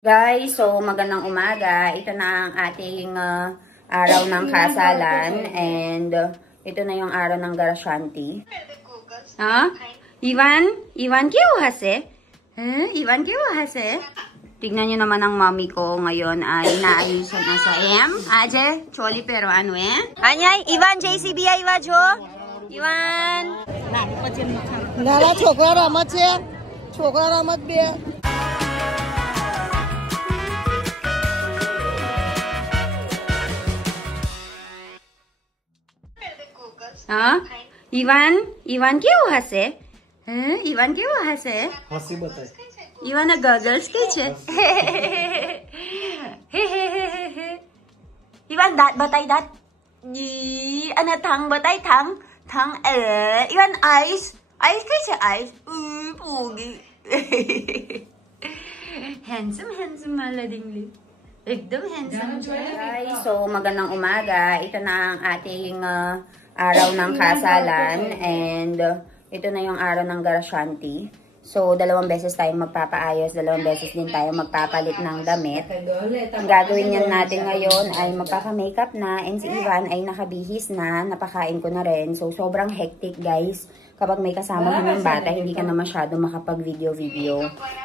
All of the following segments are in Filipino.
Guys, so magandang umaga. Ito na ang ating araw ng kasalan and ito na yung araw ng Garashanti. Ha? Ivan क्यों हंसे? Ivan क्यों हंसे? Tignan nyo naman ang mommy ko ngayon ay inaayusan na sa Aje, choli pero ano Anyay, Ivan JCB ay wajo? Ivan. 나라 초과라 맞지? 초과라 맞비? हाँ इवान क्यों हंसे? इवान क्यों हंसे? हंसी बताए इवान गॉगल्स के छे इवान दांत बताई दांत अने थंग बताई थंग इवान आइस के छे आइस पोगी handsome mala dingli. Ekdam handsome. Guys, so magandang umaga. Ito na ang ating araw ng kasalan and ito na yung araw ng Garashanti. So, 2 beses tayong magpapaayos, 2 beses din tayo magpapalit ng damit. Ang gagawin yan natin ngayon ay magpapa-makeup na and si Ivan ay nakabihis na, napakain ko na rin. So, sobrang hectic guys. Kapag may kasama ka ng bata, hindi ka na masyado makapag-video.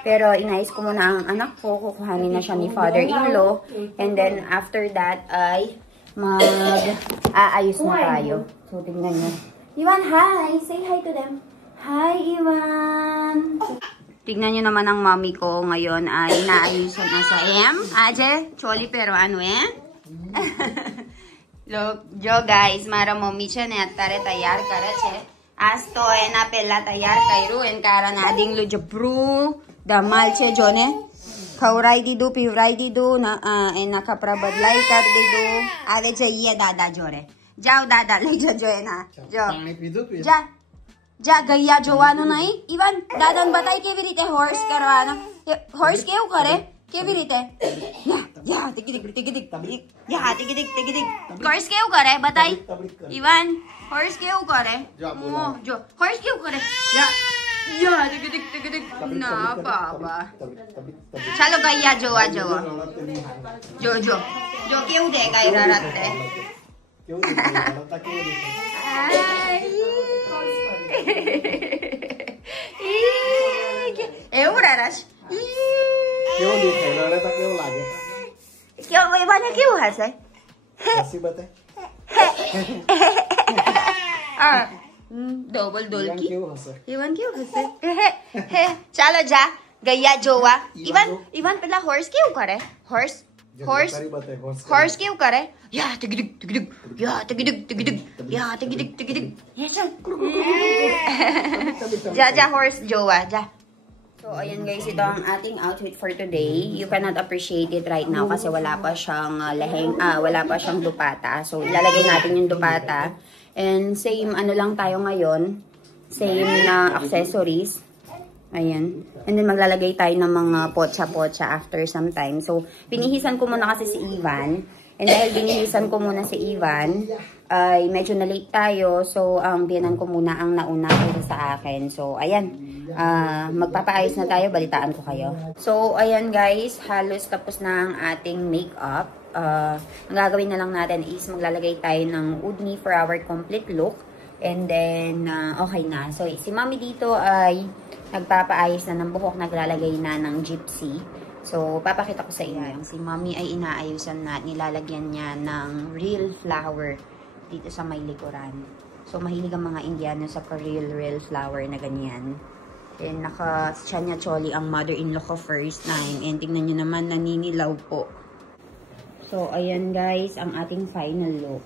Pero inayos ko muna ang anak ko, kukuhanin na siya ni father-in-law. And then after that ay mag-aayos na tayo. So, tingnan nyo. Ivan, hi! Say hi to them. Hi, Ivan! Tignan nyo naman ang mommy ko ngayon ay inaayusan na sa Aje, choli pero ano Look, jo guys, mara mommy siya na tare tayar kara che. आज तो है ना पहला तैयार करू एन कारण आदिंग लो जबरू दमाल छे जोने खवराई दीदू पीवराई दीदू ना एना कपड़ा बदलाई कर दीदू आवे जाइए दादा जोरे जाओ दादा ले जजो एना जो जा जा गैया જોવાનું નહીં ઈવન દાદાને બતાઈ કેવી રીતે હોર્સ કરવાનો હોર્સ કેવું કરે કેવી રીતે યા ટિક ટિક ટિક ટિક યા ટિક ટિક ટિક ટિક હોર્સ કેવું કરે બતાઈ ઈવન હોર્સ કેવું કરે જો હોર્સ કેવું કરે યા યા ટિક ટિક ટિક ટિક ના બાબા ચાલો ગૈયા જોવા જોવો જો જો જો કેવું દેખાય રરતે क्यों नहीं क्यों એવું રરસ क्यों दिखे लड़े तो क्यों लागे क्यों इवान क्यों हंसे हंसी बताए डबल डोलकी क्यों हंसे इवान क्यों हंसे ચાલો જા ગૈયા જોવા इवान પેલા હોર્સ કેવું કરે હોર્સ કેવું કરે યા ટિક ટિક ટિક ટિક યા ટિક ટિક ટિક ટિક યા ટિક ટિક ટિક ટિક યા ચાલ જા horse jowa ja. So ayan guys, ito ang ating outfit for today. You cannot appreciate it right now kasi wala pa siyang wala pa siyang dupata. So ilalagay natin yung dupata and same ano lang tayo ngayon, same na accessories. Ayan. And then maglalagay tayo ng mga pocha-pocha after some time. So, binihisan ko muna kasi si Ivan. And dahil binihisan ko muna si Ivan, ay medyo na-late tayo. So, ang biyanan ko muna ang nauna kaysa sa akin. So, ayan. Magpapaayos na tayo. Balitaan ko kayo. So, ayan guys. Halos tapos na ang ating makeup. Ang gagawin na lang natin is maglalagay tayo ng udni for our complete look. And then, okay na. So, si Mami dito ay nagpapaayos na ng buhok, naglalagay na ng gypsy. So, papakita ko sa inyo. Si Mami ay inaayusan na, nilalagyan niya ng real flower dito sa may likuran. So, mahilig ang mga Indiano sa real flower na ganyan. Then, naka-Chanya Choli ang mother-in-law ko first time. And tingnan nyo naman, naninilaw po. So, ayan guys, ang ating final look.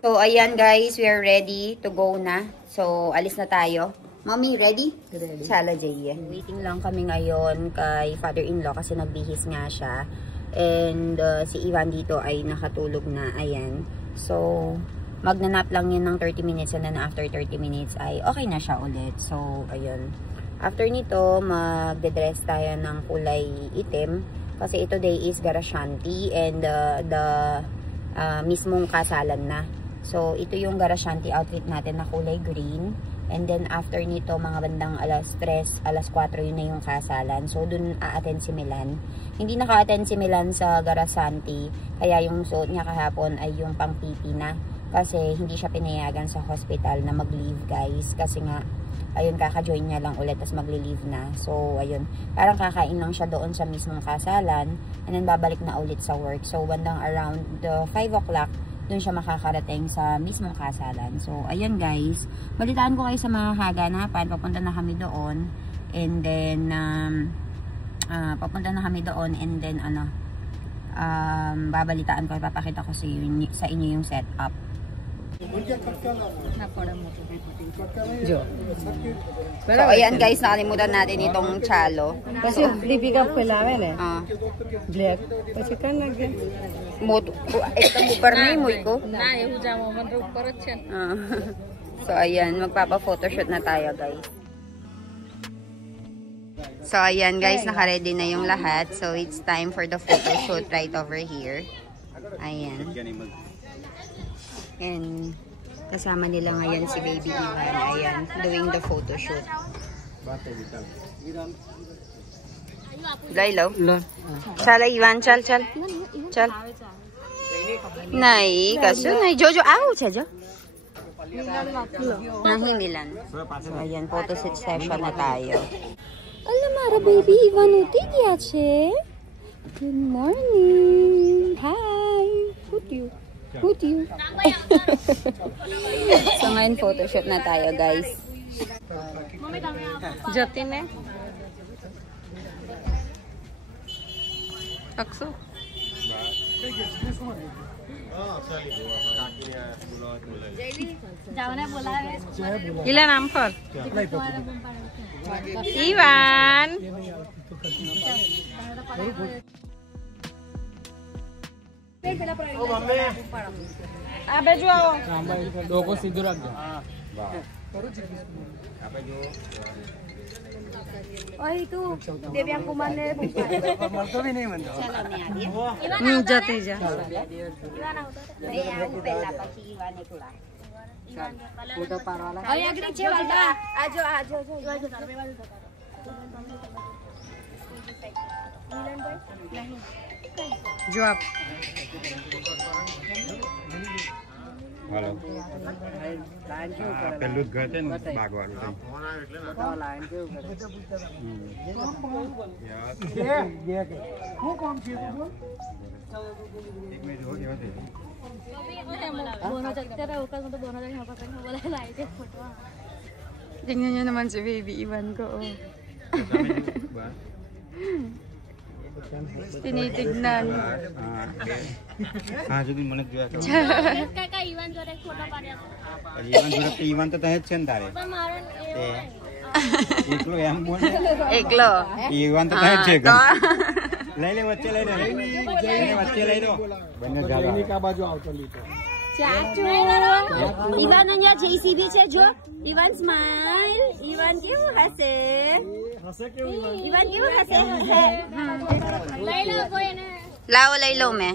So, ayan guys, we are ready to go na. So, alis na tayo. Mommy, ready? Ready. Chala, Jay. Waiting lang kami ngayon kay father-in-law kasi nagbihis nga siya. And si Ivan dito ay nakatulog na. Ayan. So, magnanap lang yun ng 30 minutes and then after 30 minutes ay okay na siya ulit. So, ayun. After nito, magde-dress tayo ng kulay itim. Kasi ito day is Garashanti and the mismong kasalan na. So, ito yung Garashanti outfit natin na kulay green. And then after nito, mga bandang alas 3, alas 4, yun na yung kasalan. So dun a-attend si Milan. Hindi naka-attend si Milan sa Garasanti, kaya yung suot niya kahapon ay yung pang PT na. Kasi hindi siya pinayagan sa hospital na mag-leave guys. Kasi nga, ayun, kaka-join niya lang ulit, tas magli-leave na. So ayun, parang kakain lang siya doon sa mismong kasalan. And then babalik na ulit sa work. So bandang around 5 o'clock, doon siya makakarating sa mismong kasalan. So, ayun guys. Balitaan ko kayo sa mga kaganapan. Papunta na kami doon. And then, papunta na kami doon. And then, babalitaan ko. Papakita ko sa inyo yung setup. So, ayan guys. Nakalimutan natin itong chalo. પછી દીપિકા ફેલાવે ને બ્લેક પછી કર નાખજે Itong upar na yung ko. ના એવું જાવ મને ઉપર જ છે So, ayan. Magpapa-photoshoot na tayo, guys. So, ayan, guys. Naka-ready na yung lahat. So, it's time for the photoshoot right over here. Ayan. And, kasama nila ngayon si Baby Ivan. Ayan. Doing the photoshoot. Lailo. Chala, Ivan. Chal. Nay, kaso. Nay, Jojo. Ouch, Jojo. Nahing Milan. So, ayan, photoshoot session na tayo. Alam, Mara, baby, Ivan, uti diya, che. Good morning. Hi. Who'd you? So, ngayon, photoshoot na tayo, guys. જતી ને અક્ષુ ઇલા નામ પર ઈવાન આ બાજુ આવો ડોકો સીધું રાખજો Oy, tu. Devyang kumane. મળતો બી નહીં મને જતી જા Foto parwala. Oy, agri che wala. Ajo. જવાબ હાલો પેલું જ ઘર છે ને બાગવાળું Tingnan nyo naman si Baby Ivan ko. Tinitignan. હા સુધી મને જોયા ઈવાન જોડે ઈવાન તો તહે જ છે ને તારે એકલો એમ બોલ Eklo. ઈવાન તો તહે જ છે લઈ લે વચ્ચે લઈ લો બંને જઈની કા બાજુ આવતો લીધો Chacho. Ivan nya JCB છે જો. Ivan smile. Ivan કેવું હસે? હશે કેવું Ivan કેવું હસે? લઈ લો મેં.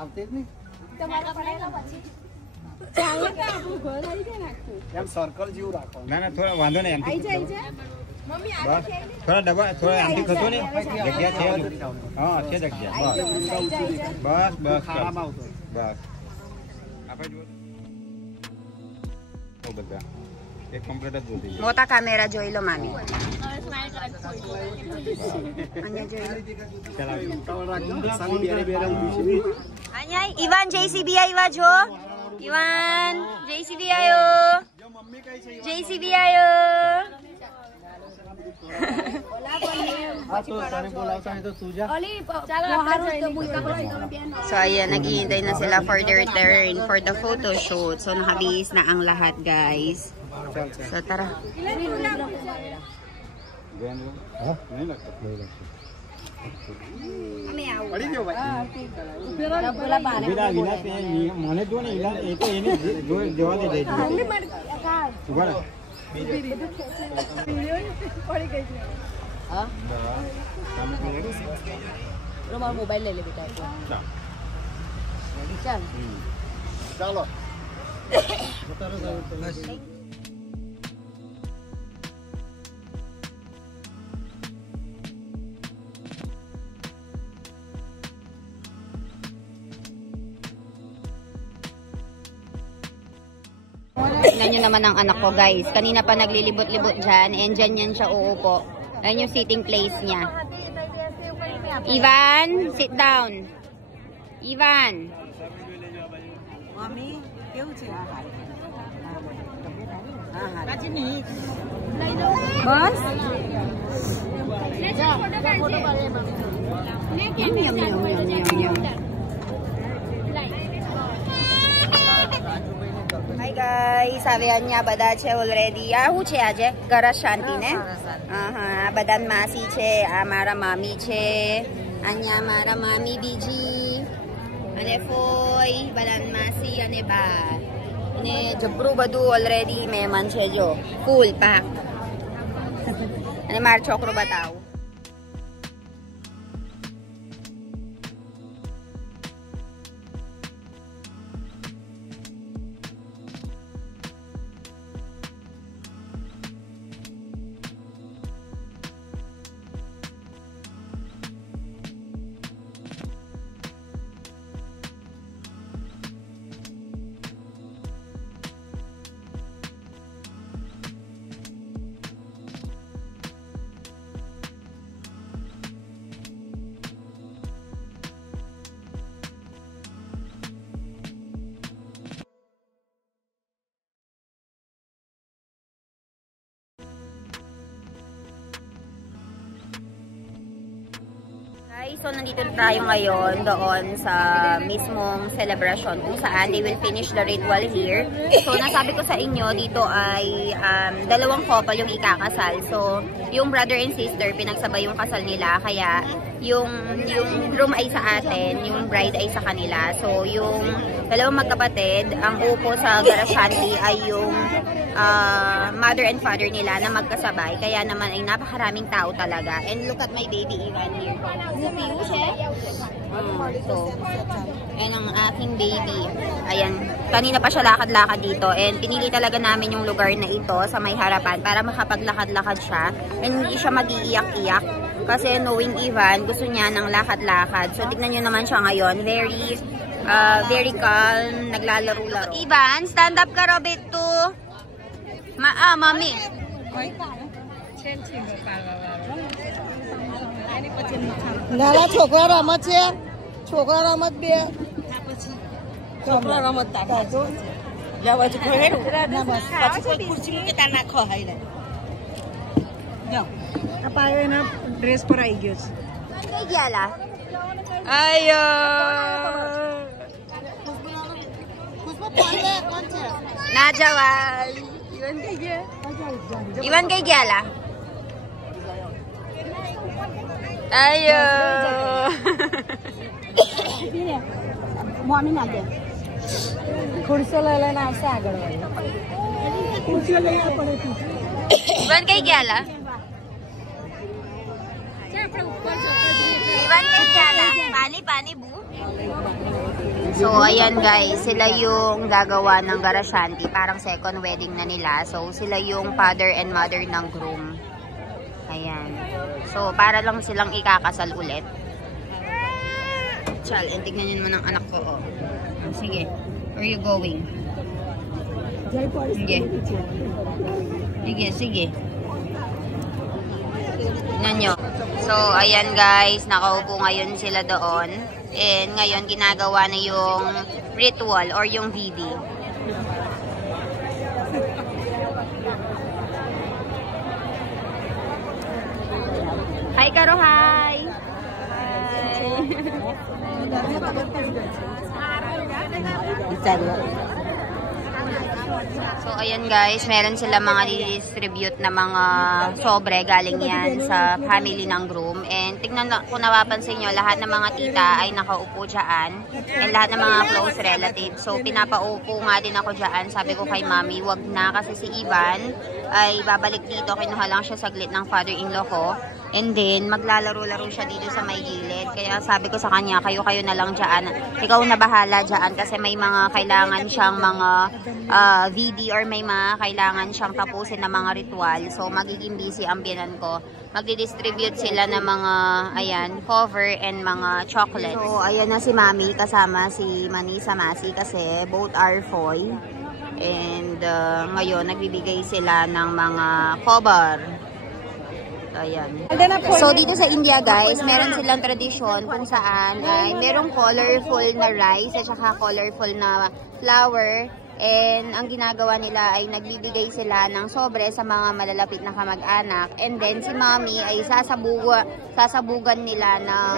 આવતી જ નહીં એમ સર્કલ જેવું રાખો ના થોડા વાંધો નહીં એમથી બસ થોડા ડબ્બા થોડા આમથી ખસો ને જગ્યા છે હા છે જગ્યા બસ બસ આપણે જો બધા એક કમ્પ્લીટ જ જોતી છે મોટા camera જોઈ લો મામી. અહીંયા જોઈ લો. અહીંયા Ivan JCB આવ્યા જો. Ivan JCB આયો. JCB આયો. So ayan, naghihintay na sila for the return for the photo shoot. So nakabihis na ang lahat guys. So tara. મને જો ને એ તો એને જવા દે रुमाल मोबाइल ले ले बेटा को चल चलो Tignan nyo naman ang anak ko, guys. Kanina pa naglilibot-libot dyan. And dyan yan siya uupo. Ayan yung sitting place niya. Ivan, sit down. Ivan. Mami, કેવું છે? બસ Hi guys, sabihan niya બધા છે already. આ શું છે આજે? ગરજ શાંતિ ને? હા, બધા માસી છે, આ મારા મામી છે, અહીંયા મારા મામી બીજી, અને ફોઈ, બધા માસી અને બા. અને જબરું બધું ઓલરેડી મહેમાન છે જો, ફૂલ પાક. અને મારો છોકરો બતાવું. Guys, so nandito tayo ngayon doon sa mismong celebration kung saan they will finish the ritual here. So nasabi ko sa inyo, dito ay dalawang couple yung ikakasal. So yung brother and sister, pinagsabay yung kasal nila. Kaya yung groom ay sa atin, yung bride ay sa kanila. So yung dalawang magkapatid, ang upo sa Garashanti ay yung mother and father nila na magkasabay. Kaya naman ay napakaraming tao talaga. And look at my baby Ivan here. So, ayan ang aking baby. Ayan, kanina pa siya lakad-lakad dito. And pinili talaga namin yung lugar na ito sa may harapan para makapaglakad-lakad siya. And hindi siya mag-iiyak-iyak. Kasi knowing Ivan, gusto niya ng lakad-lakad. So, tignan nyo naman siya ngayon. Very calm, naglalaro-laro. Ivan, stand up ka, Roberto. Mami. નાના છોકરા રમત છે છોકરા રમત બે છોકરા રમત તાજો લેવા જ ખોહેડું ના બસ પછી કોઈ ખુરશી મૂકે તાર નાખો હાઈલે જો આ પાયો એના ડ્રેસ પર આવી ગયો છે Kay Gyala. Ayo. Najawal. Iwan kay Gyala. Ayo. Mummy નાખે ખુરશીઓ લઈ લઈને આવશે આગળ ખુરશીઓ લઈ પડે Iwan kay Gyala. Iwan kay Gyala. Pani, bu. So, ayan guys, sila yung gagawa ng Garashanti. Parang second wedding na nila. So, sila yung father and mother ng groom. Ayan. So, para lang silang ikakasal ulit. Chal, tignan nyo naman ang anak ko. Oh. Sige. Where are you going? Sige. Tignan nyo. So, ayan guys, nakaupo ngayon sila doon. And ngayon, ginagawa na yung ritual or yung VD. Hi, Karo, hi! So, ayan guys, meron sila mga distribute na mga sobre galing yan sa family ng groom. And tignan kung napapansin nyo, lahat ng mga tita ay nakaupo dyan. And lahat ng mga close relatives. So, pinapaupo nga din ako dyan. Sabi ko kay mami, wag na kasi si Ivan ay babalik dito. Kinuha lang siya saglit ng father-in-law ko. And then, maglalaro-laro siya dito sa may gilid. Kaya sabi ko sa kanya, kayo-kayo na lang dyan. Ikaw na bahala dyan kasi may mga kailangan siyang mga VD or may mga kailangan siyang tapusin na mga ritual. So, magiging busy ang biyanan ko. Magdi-distribute sila ng mga, ayan, cover and mga chocolates. So, ayan na si Mami kasama si Manisa Masi kasi both are foy. And ngayon, nagbibigay sila ng mga cover. Ayan. So, dito sa India, guys, meron silang tradisyon kung saan ay merong colorful na rice at saka colorful na flour. And ang ginagawa nila ay nagbibigay sila ng sobre sa mga malalapit na kamag-anak. And then si Mommy ay sasabugan nila ng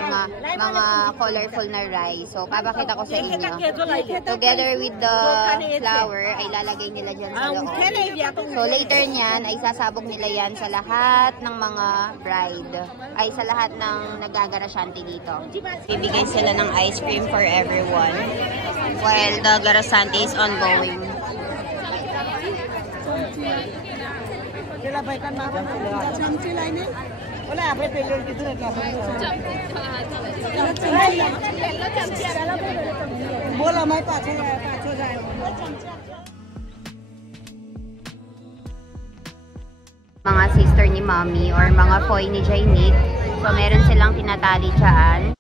mga colorful na rice. So papakita ko sa inyo. Together with the flour ay lalagay nila dyan sa loob. So later niyan ay sasabog nila yan sa lahat ng mga bride. Ay sa lahat ng nagagarasyante dito. Bibigay sila ng ice cream for everyone while the garasante is ongoing. Mga sister ni Mommy or mga foy ni Jainik. So meron silang tinatali dyan.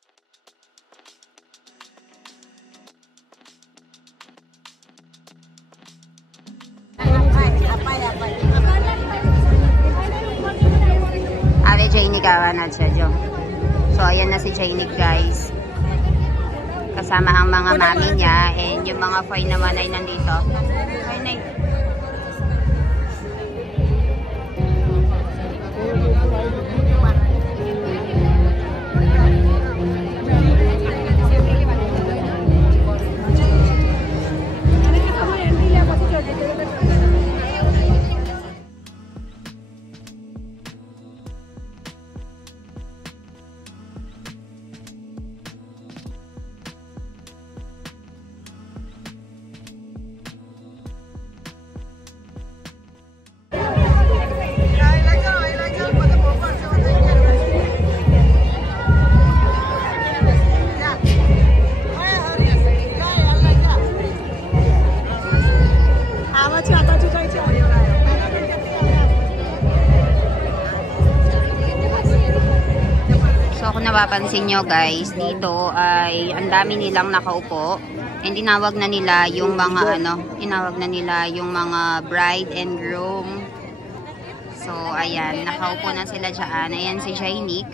Ave Jainik awan at sadyo. So ayan na si Jainik, guys. Kasama ang mga mami niya and yung mga foy naman ay nandito. Ay, napapansin nyo, guys, dito ay ang dami nilang nakaupo and tinawag na nila yung mga bride and groom. So ayan, nakaupo na sila dyan. Ayan si Jainik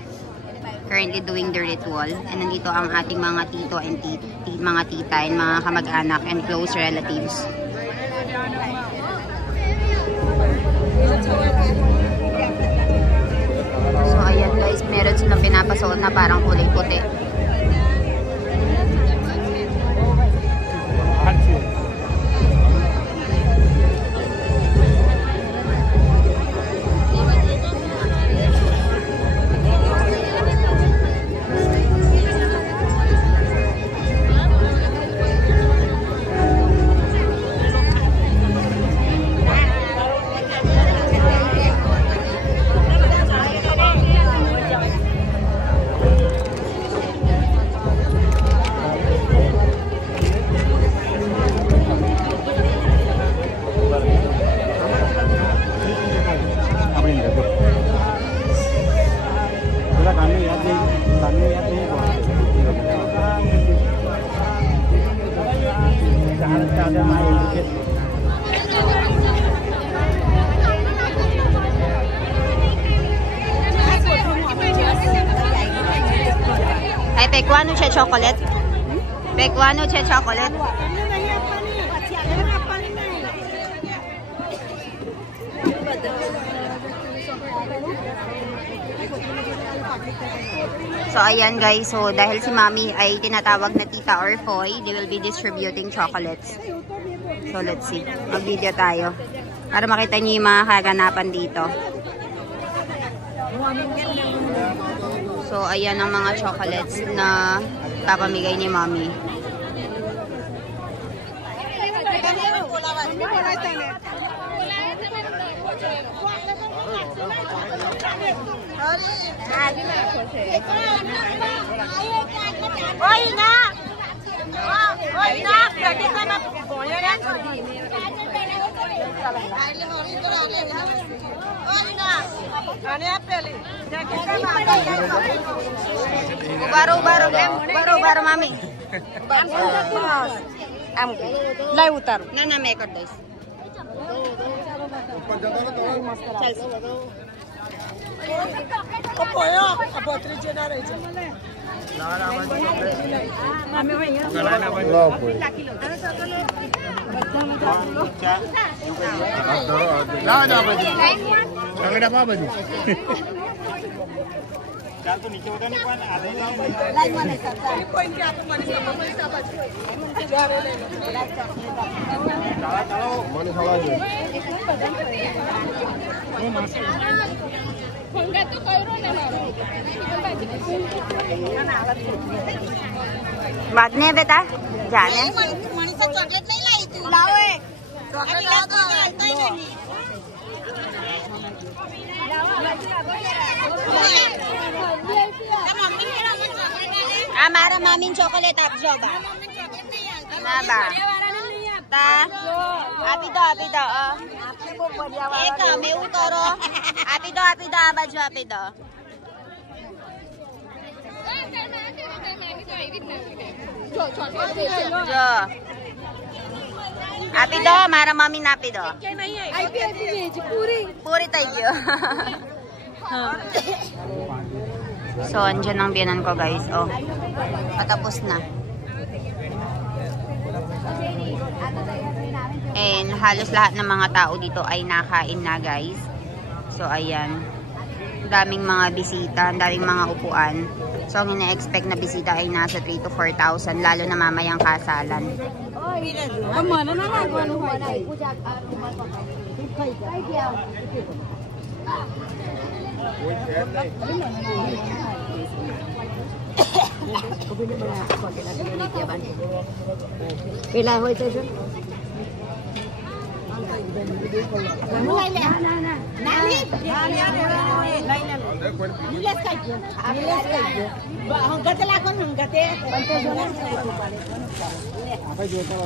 currently doing the ritual and nandito ang ating mga tito and mga tita and mga kamag-anak and close relatives. So ayan, guys, meron silang pinapasuot na parang kulay puti. Ay, pekwano siya chocolate? Pekwano siya chocolate? So, ayan, guys. So, dahil si Mommy ay tinatawag na tita or foy, they will be distributing chocolates. So, let's see. Mag-video tayo. Para makita niyo yung mga kaganapan dito. So, ayan ang mga chocolates na papamigay ni Mommy. ઓય ના પ્રેક્ટિકલમાં ભણ્યો ને ઓય ના અને આપેલી ઉભારો મામી. આમ લાઈ ઉતારું ના ના મેં કરી દઈશ. પોયો આ ભત્રીજો ના રહી છે ચાલ તો નીચે ઉતર ને પણ આધે કોઈ કે આપો મને बात नहीं है बेटा जाने मनीषा चॉकलेट नहीं लाई तू लाओ चॉकलेट ला दो मारा मामी चॉकलेट आप जो बा ना बा आपी दो एक અમે એવું કરો આપી દો આ બાજુ આપી દો જો આપી દો મારા મમ્મી ને આપી દો પૂરી થઈ ગયો so andyan ang biyanan ko guys oh patapos na and halos lahat ng mga tao dito ay nakain na guys so ayan daming mga bisita daming mga upuan so ang ina-expect na bisita ay nasa 3 to 4,000 lalo na mamayang kasalan પેલા હોય તો જો આપણે જોતા